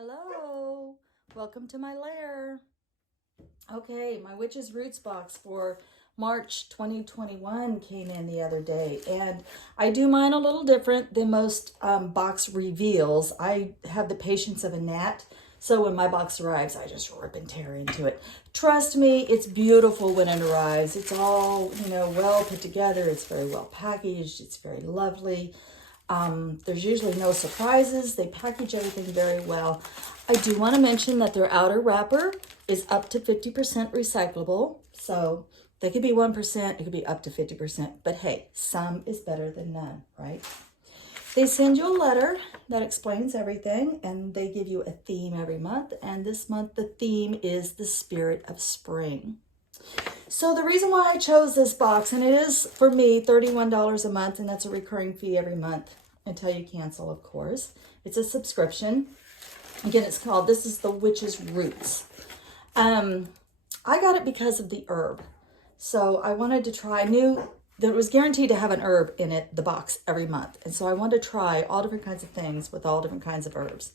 Hello, welcome to my lair. Okay, my Witch's Roots box for March 2021 came in the other day, and I do mine a little different than most box reveals. I have the patience of a gnat, so when my box arrives, I just rip and tear into it. Trust me, it's beautiful when it arrives. It's all, well put together. It's very well packaged. It's very lovely. There's usually no surprises. They package everything very well. I do want to mention that their outer wrapper is up to 50% recyclable. So they could be 1%, it could be up to 50%. But hey, some is better than none, right? They send you a letter that explains everything, and they give you a theme every month. And this month, the theme is the spirit of spring. So the reason why I chose this box, and it is for me $31 a month, and that's a recurring fee every month until you cancel, of course. It's a subscription. Again, this is the Witch's Roots. I got it because of the herb. So I wanted to try, I knew that it was guaranteed to have an herb in it, the box, every month. And so I wanted to try all different kinds of things with all different kinds of herbs.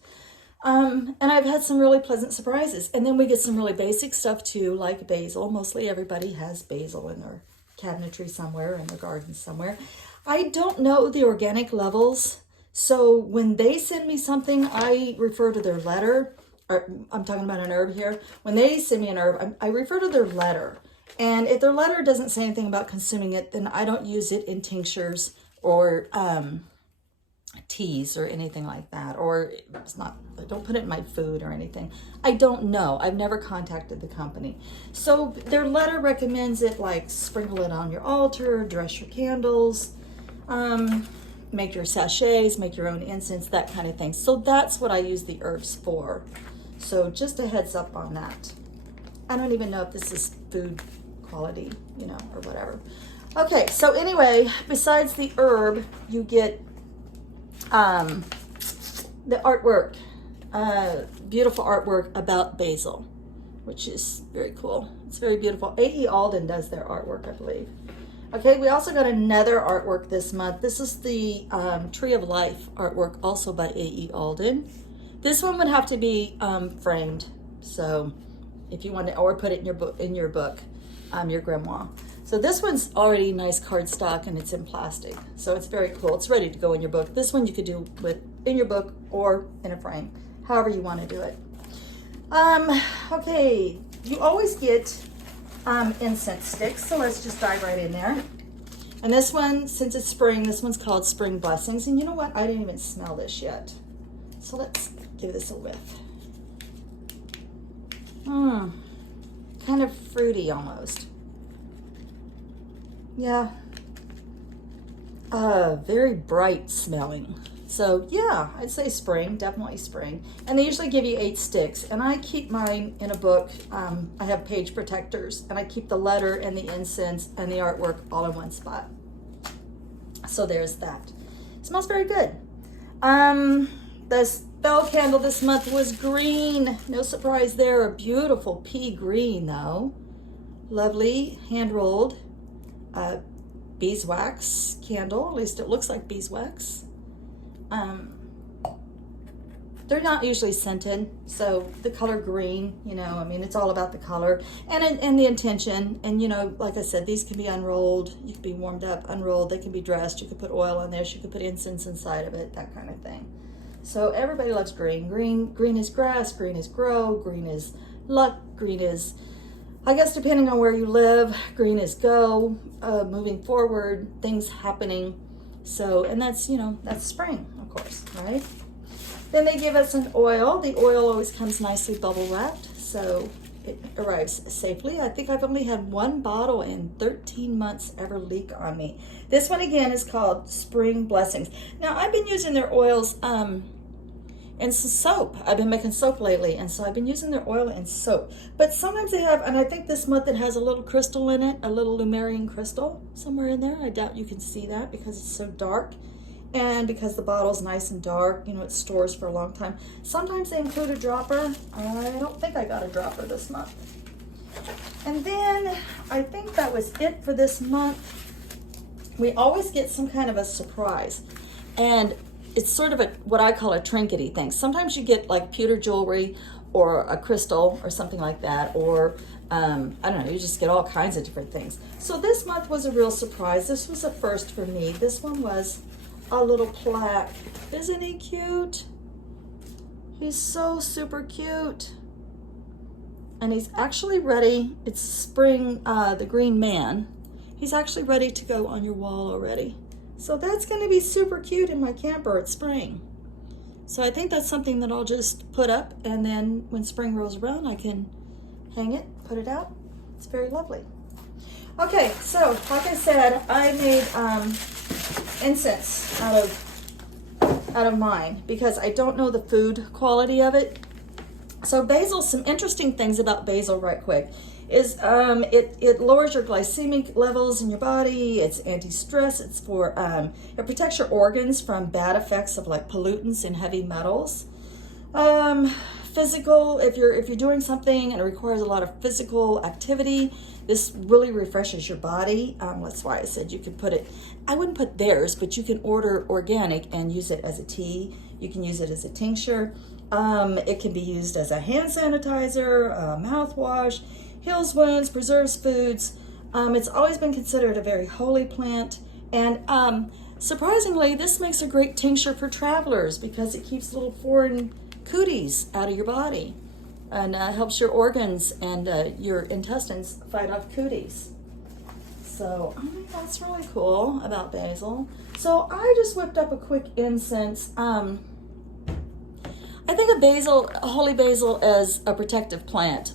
And I've had some really pleasant surprises. And then we get some really basic stuff too, like basil. Mostly everybody has basil in their cabinetry somewhere, in their garden somewhere. I don't know the organic levels. So when they send me something, I refer to their letter. Or I'm talking about an herb here. When they send me an herb, I refer to their letter. And if their letter doesn't say anything about consuming it, then I don't use it in tinctures or teas or anything like that, or I don't put it in my food or anything. I don't know. I've never contacted the company. So their letter recommends it, like sprinkle it on your altar, dress your candles, make your sachets, make your own incense, that kind of thing. So that's what I use the herbs for. So just a heads up on that. I don't even know if this is food quality, or whatever. Okay, so anyway, besides the herb, you get the artwork, beautiful artwork about basil, which is very cool. It's very beautiful. A.E. Alden does their artwork, I believe. Okay, we also got another artwork this month. This is the Tree of Life artwork, also by A.E. Alden. This one would have to be framed, so if you want to, or put it in your book, your grimoire. So this one's already nice cardstock, and it's in plastic. So it's very cool. It's ready to go in your book. This one you could do in your book or in a frame, however you want to do it. Okay, you always get incense sticks. So let's just dive right in there. And this one, since it's spring, this one's called Spring Blessings. And you know what? I didn't even smell this yet. So let's give this a whiff. Kind of fruity almost. Yeah. Very bright smelling. So yeah, I'd say spring, definitely spring. And they usually give you 8 sticks. And I keep mine in a book. I have page protectors, and I keep the letter and the incense and the artwork all in one spot. So there's that. It smells very good. The spell candle this month was green. No surprise there. A beautiful pea green though. Lovely, hand-rolled beeswax candle. At least it looks like beeswax. They're not usually scented, so the color green, it's all about the color and the intention. And like I said, these can be unrolled, you can be warmed up, unrolled, they can be dressed, you could put oil on this, you could put incense inside of it, that kind of thing. So everybody loves green. Green is grass, green is grow, green is luck, green is, I guess depending on where you live, green is go, moving forward, things happening. So, and that's, that's spring, of course, right? Then they give us an oil. The oil always comes nicely bubble wrapped, so it arrives safely. I think I've only had one bottle in 13 months ever leak on me. This one again is called Spring Blessings. Now I've been using their oils and some soap. I've been making soap lately, and so I've been using their oil and soap. But sometimes they have, and I think this month it has a little crystal in it, a little Lumerian crystal somewhere in there. I doubt you can see that because it's so dark. And because the bottle's nice and dark, it stores for a long time. Sometimes they include a dropper. I don't think I got a dropper this month. And then I think that was it for this month. We always get some kind of a surprise. And it's sort of what I call a trinkety thing. Sometimes you get like pewter jewelry or a crystal or something like that, or I don't know, you just get all kinds of different things. So this month was a real surprise. This was a first for me. This one was a little plaque. Isn't he cute? He's so super cute. And he's actually ready. It's spring, the green man. He's actually ready to go on your wall already. So that's going to be super cute in my camper at spring. So I think that's something that I'll just put up, and then when spring rolls around, I can hang it, put it out. It's very lovely. Okay, so like I said, I made incense out of mine because I don't know the food quality of it. So basil, some interesting things about basil right quick is it lowers your glycemic levels in your body. It's anti-stress. It's for it protects your organs from bad effects of like pollutants and heavy metals. Physical, if you're doing something and it requires a lot of physical activity, this really refreshes your body. That's why I said you could put it, I wouldn't put theirs, but you can order organic and use it as a tea. You can use it as a tincture. It can be used as a hand sanitizer, a mouthwash, heals wounds, preserves foods. It's always been considered a very holy plant. And surprisingly, this makes a great tincture for travelers because it keeps little foreign cooties out of your body and helps your organs and your intestines fight off cooties. So I think that's really cool about basil. So I just whipped up a quick incense. I think of basil, holy basil, as a protective plant.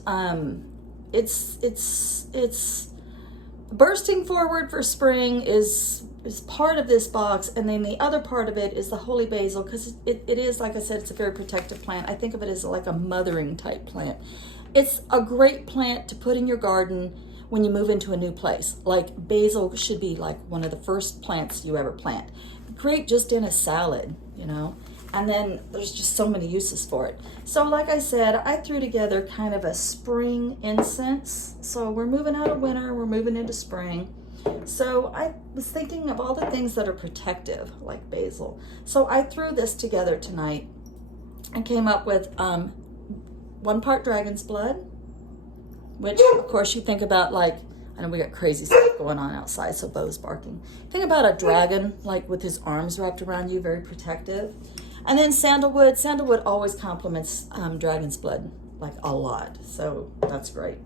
It's bursting forward for spring is part of this box, and then the other part of it is the holy basil, because it is, like I said, it's a very protective plant. I think of it as like a mothering type plant. It's a great plant to put in your garden when you move into a new place. Like basil should be like one of the first plants you ever plant. Great just in a salad, you know. And then there's just so many uses for it. So like I said, I threw together kind of a spring incense. So we're moving out of winter, we're moving into spring. So I was thinking of all the things that are protective, like basil. So I threw this together tonight and came up with 1 part dragon's blood, which of course you think about, like, I know we got crazy stuff going on outside, so Bo's barking. Think about a dragon, like with his arms wrapped around you, very protective. And then sandalwood. Sandalwood always complements dragon's blood, like a lot. So that's great.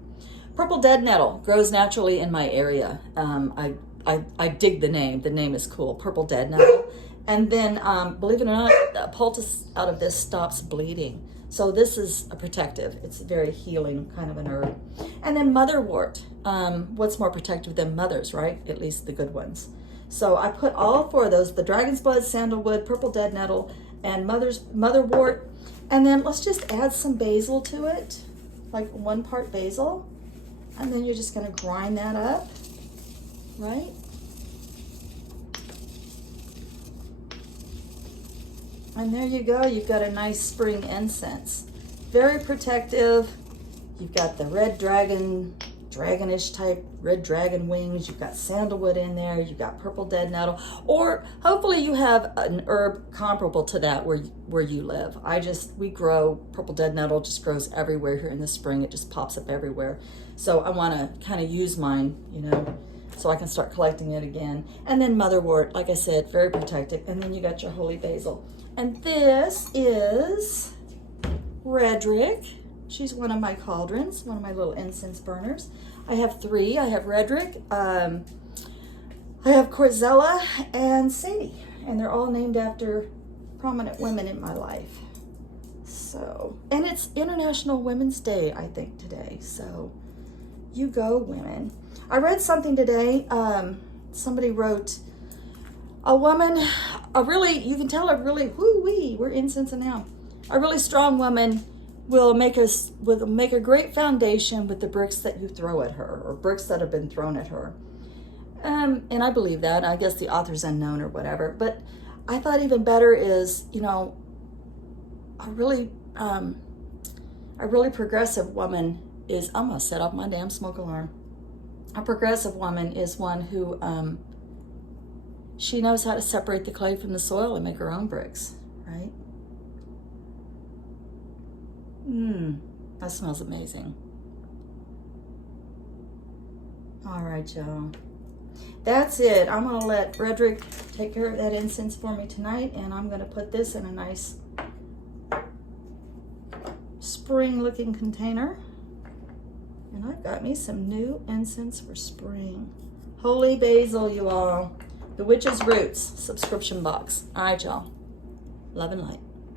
Purple dead nettle grows naturally in my area. I dig the name. The name is cool. Purple dead nettle. And then, believe it or not, a poultice out of this stops bleeding. So this is a protective. It's a very healing kind of an herb. And then motherwort. What's more protective than mothers, right? At least the good ones. So I put all 4 of those, the dragon's blood, sandalwood, purple dead nettle, and motherwort. And then let's just add some basil to it, like 1 part basil. And then you're just going to grind that up, right? And there you go. You've got a nice spring incense. Very protective. You've got the red dragon, dragonish type red dragon wings. You've got sandalwood in there. You've got purple dead nettle. Or hopefully you have an herb comparable to that where you live. We grow purple dead nettle, just grows everywhere here in the spring. It just pops up everywhere. So I want to kind of use mine, you know, so I can start collecting it again. And then motherwort, like I said, very protective. And then you got your holy basil. And this is Redrick. She's one of my cauldrons, one of my little incense burners. I have 3. I have Redrick, I have Corzella, and Sadie. And they're all named after prominent women in my life. So, and it's International Women's Day, I think, today. So, you go, women. I read something today. Somebody wrote, a woman, you can tell we're in Cincinnati now. A really strong woman will make a great foundation with the bricks that you throw at her, or bricks that have been thrown at her. And I believe that. I guess the author's unknown or whatever. But I thought even better is, you know, a really progressive woman is, I'm gonna set off my damn smoke alarm. A progressive woman is one who, She knows how to separate the clay from the soil and make her own bricks, right? That smells amazing. All right, y'all. That's it. I'm going to let Frederick take care of that incense for me tonight, and I'm going to put this in a nice spring-looking container. And I've got me some new incense for spring. Holy Basil, you all. The Witch's Roots subscription box. All right, y'all. Love and light.